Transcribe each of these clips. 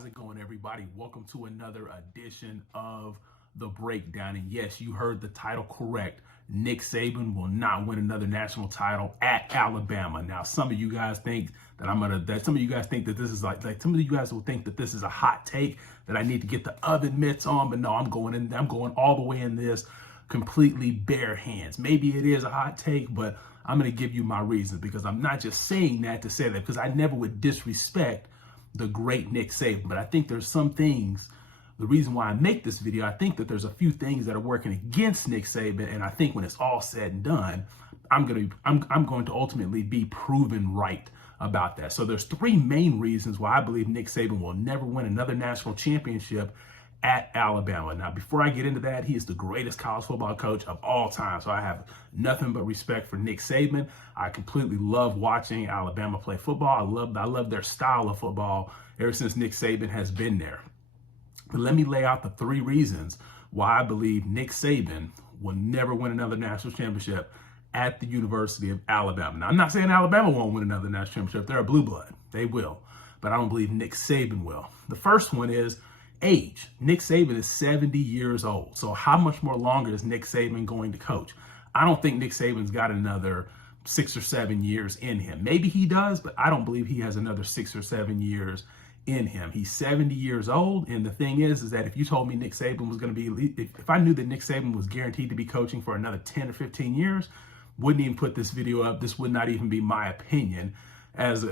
How's it going, everybody? Welcome to another edition of The Breakdown. And yes, you heard the title correct. Nick Saban will not win another national title at Alabama. Now, some of you guys think that some of you guys think that this is like some of you guys will think that this is a hot take, that I need to get the oven mitts on, but no, I'm going all the way in this completely bare hands. Maybe it is a hot take, but I'm going to give you my reasons, because I'm not just saying that to say that, because I never would disrespect the great Nick Saban. But I think there's some things, the reason why I make this video, I think that there's a few things that are working against Nick Saban. And I think when it's all said and done, I'm going to ultimately be proven right about that. So there's three main reasons why I believe Nick Saban will never win another national championship at Alabama. Now, before I get into that, he is the greatest college football coach of all time. So I have nothing but respect for Nick Saban. I completely love watching Alabama play football. I love their style of football ever since Nick Saban has been there. But let me lay out the three reasons why I believe Nick Saban will never win another national championship at the University of Alabama. Now, I'm not saying Alabama won't win another national championship. They're a blue blood. They will. But I don't believe Nick Saban will. The first one is age. Nick Saban is 70 years old. So how much more longer is Nick Saban going to coach? I don't think Nick Saban's got another 6 or 7 years in him. Maybe he does, but I don't believe he has another 6 or 7 years in him. He's 70 years old. And the thing is that if you told me Nick Saban was going to be, if I knew that Nick Saban was guaranteed to be coaching for another 10 or 15 years, wouldn't even put this video up. This would not even be my opinion, as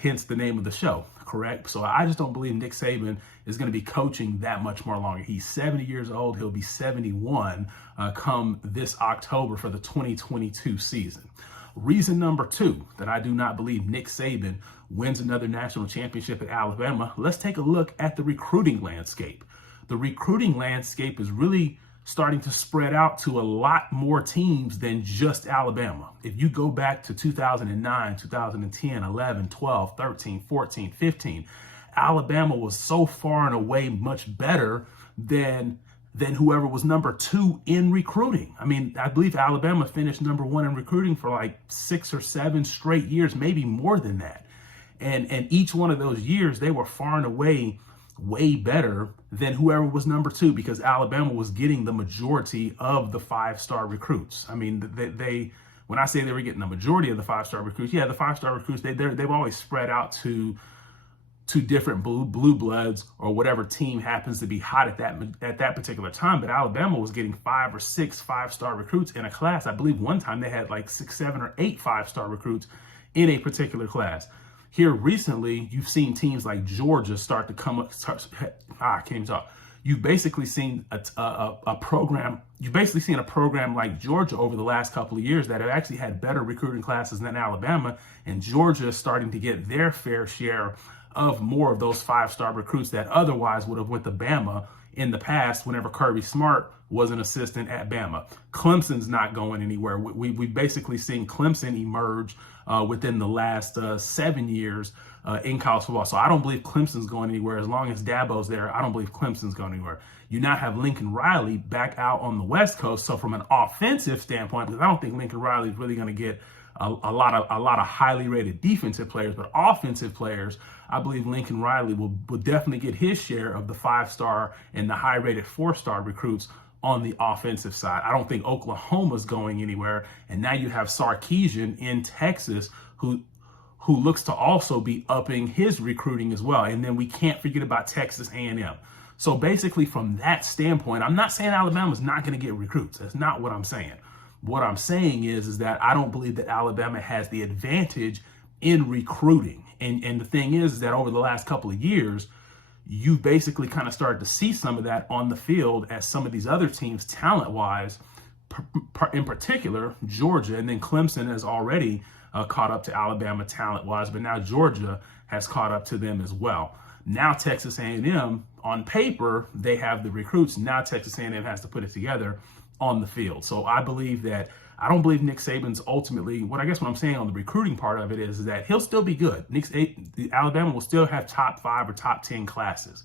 hence the name of the show, correct? So I just don't believe Nick Saban is going to be coaching that much more longer. He's 70 years old. He'll be 71 come this October for the 2022 season. Reason number two that I do not believe Nick Saban wins another national championship at Alabama, let's take a look at the recruiting landscape. The recruiting landscape is really starting to spread out to a lot more teams than just Alabama. If you go back to 2009, 2010, 11, 12, 13, 14, 15, Alabama was so far and away much better than whoever was number two in recruiting. I mean, I believe Alabama finished number one in recruiting for like 6 or 7 straight years, maybe more than that. And each one of those years, they were far and away way better than whoever was number two, because Alabama was getting the majority of the 5-star recruits. I mean, they when I say they were getting the majority of the 5-star recruits, yeah, the 5-star recruits, they've always spread out to different blue bloods or whatever team happens to be hot at that particular time. But Alabama was getting 5 or 6 5-star recruits in a class. I believe one time they had like 6, 7, or 8 5-star recruits in a particular class. Here recently, you've seen teams like Georgia start to come up. I can't even talk. You've basically seen a program. You've basically seen a program like Georgia over the last couple of years that have actually had better recruiting classes than Alabama, and Georgia is starting to get their fair share of more of those 5-star recruits that otherwise would have went to Bama in the past whenever Kirby Smart was an assistant at Bama. Clemson's not going anywhere. We've basically seen Clemson emerge within the last 7 years in college football. So I don't believe Clemson's going anywhere. As long as Dabo's there, I don't believe Clemson's going anywhere. You now have Lincoln Riley back out on the West Coast. So from an offensive standpoint, because I don't think Lincoln Riley is really going to get a lot of highly rated defensive players, but offensive players, I believe Lincoln Riley will definitely get his share of the 5-star and the high rated 4-star recruits on the offensive side. I don't think Oklahoma's going anywhere. And now you have Sarkisian in Texas, who looks to also be upping his recruiting as well. And then we can't forget about Texas A&M. So basically from that standpoint, I'm not saying Alabama's not going to get recruits. That's not what I'm saying. What I'm saying is that I don't believe that Alabama has the advantage in recruiting. And the thing is that over the last couple of years, you basically kind of started to see some of that on the field as some of these other teams, talent-wise, in particular, Georgia, and then Clemson has already caught up to Alabama talent-wise, but now Georgia has caught up to them as well. Now Texas A&M, on paper, they have the recruits. Now Texas A&M has to put it together on the field. So I don't believe Nick Saban's ultimately, what I'm saying on the recruiting part of it is that he'll still be good. Alabama will still have top 5 or top 10 classes.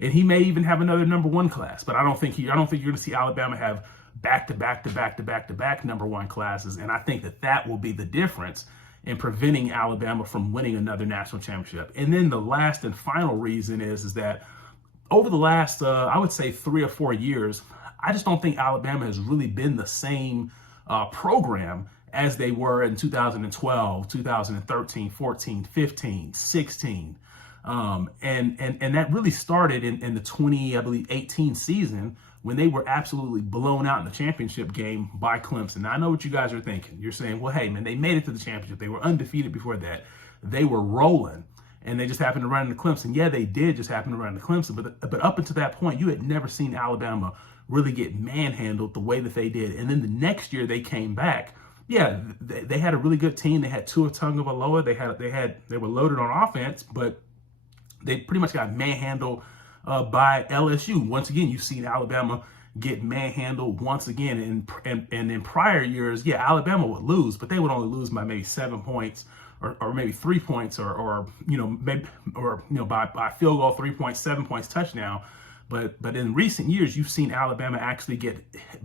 And he may even have another number 1 class, but I don't think you're going to see Alabama have back-to-back number 1 classes. And I think that will be the difference and preventing Alabama from winning another national championship. And then the last and final reason is that over the last, I would say 3 or 4 years, I just don't think Alabama has really been the same program as they were in 2012, 2013, 14, 15, 16. And that really started in the 2018 season when they were absolutely blown out in the championship game by Clemson. Now, I know what you guys are thinking. You're saying, well, hey, man, they made it to the championship. They were undefeated before that. They were rolling, and they just happened to run into Clemson. Yeah, they did just happen to run into Clemson, but up until that point, you had never seen Alabama really get manhandled the way that they did. And then the next year they came back. Yeah, they had a really good team. They had Tua Tagovailoa. They were loaded on offense, but they pretty much got manhandled by LSU. Once again, you've seen Alabama get manhandled once again. And in prior years, yeah, Alabama would lose, but they would only lose by maybe 7 points or maybe 3 points or by field goal, 3 points, 7 points, touchdown. But in recent years, you've seen Alabama actually get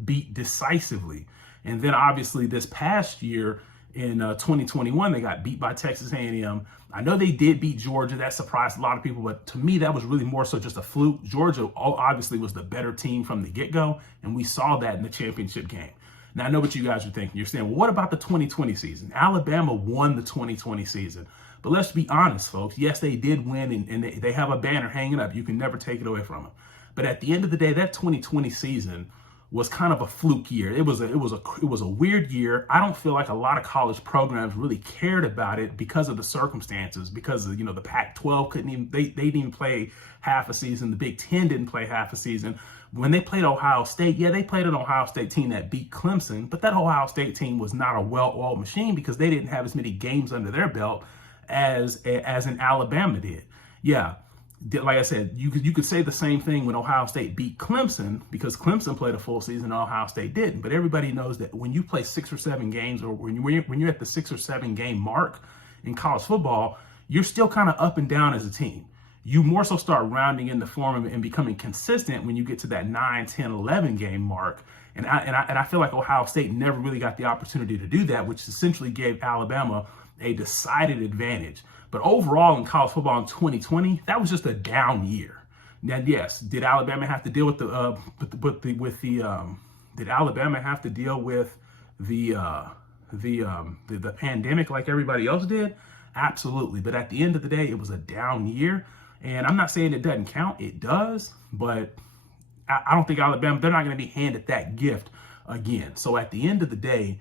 beat decisively. And then obviously this past year in 2021, they got beat by Texas A&M. I know they did beat Georgia. That surprised a lot of people, but to me, that was really more so just a fluke. Georgia obviously was the better team from the get-go, and we saw that in the championship game. Now, I know what you guys are thinking. You're saying, well, what about the 2020 season? Alabama won the 2020 season. But let's be honest, folks. Yes, they did win, and they have a banner hanging up. You can never take it away from them. But at the end of the day, that 2020 season was kind of a fluke year. It was a weird year. I don't feel like a lot of college programs really cared about it because of the circumstances. Because of, the Pac-12 they didn't even play half a season. The Big Ten didn't play half a season. When they played Ohio State, yeah, they played an Ohio State team that beat Clemson, but that Ohio State team was not a well-oiled machine because they didn't have as many games under their belt as an Alabama did. Yeah. Like I said, you could say the same thing when Ohio State beat Clemson because Clemson played a full season and Ohio State didn't. But everybody knows that when you play 6 or 7 games, or when you're at the 6 or 7 game mark in college football, you're still kind of up and down as a team. You more so start rounding in the form and becoming consistent when you get to that 9, 10, 11 game mark. And I feel like Ohio State never really got the opportunity to do that, which essentially gave Alabama a decided advantage. But overall in college football in 2020, that was just a down year. Now, yes, did Alabama have to deal with did Alabama have to deal with the pandemic like everybody else did? Absolutely. But at the end of the day, it was a down year. And I'm not saying it doesn't count. It does. But I don't think Alabama, they're not going to be handed that gift again. So at the end of the day,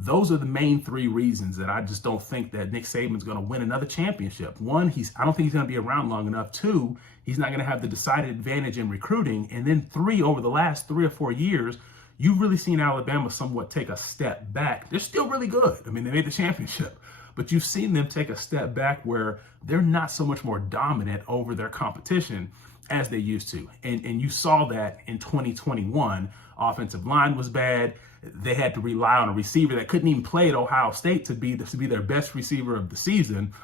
those are the main 3 reasons that I just don't think that Nick Saban's going to win another championship. 1, I don't think he's going to be around long enough. 2, he's not going to have the decided advantage in recruiting. And then 3, over the last 3 or 4 years, you've really seen Alabama somewhat take a step back. They're still really good. I mean, they made the championship. But you've seen them take a step back where they're not so much more dominant over their competition as they used to. And you saw that in 2021. Offensive line was bad. They had to rely on a receiver that couldn't even play at Ohio State to be their best receiver of the season.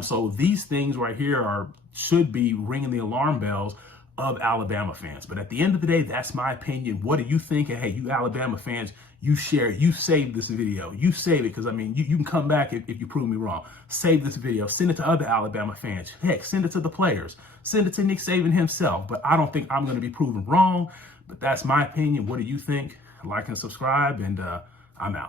So these things right here should be ringing the alarm bells of Alabama fans. But at the end of the day, that's my opinion. What do you think? And hey, you Alabama fans, you share it. You save this video. You save it because, you can come back if you prove me wrong. Save this video. Send it to other Alabama fans. Heck, send it to the players. Send it to Nick Saban himself. But I don't think I'm going to be proven wrong. But that's my opinion. What do you think? Like and subscribe, and I'm out.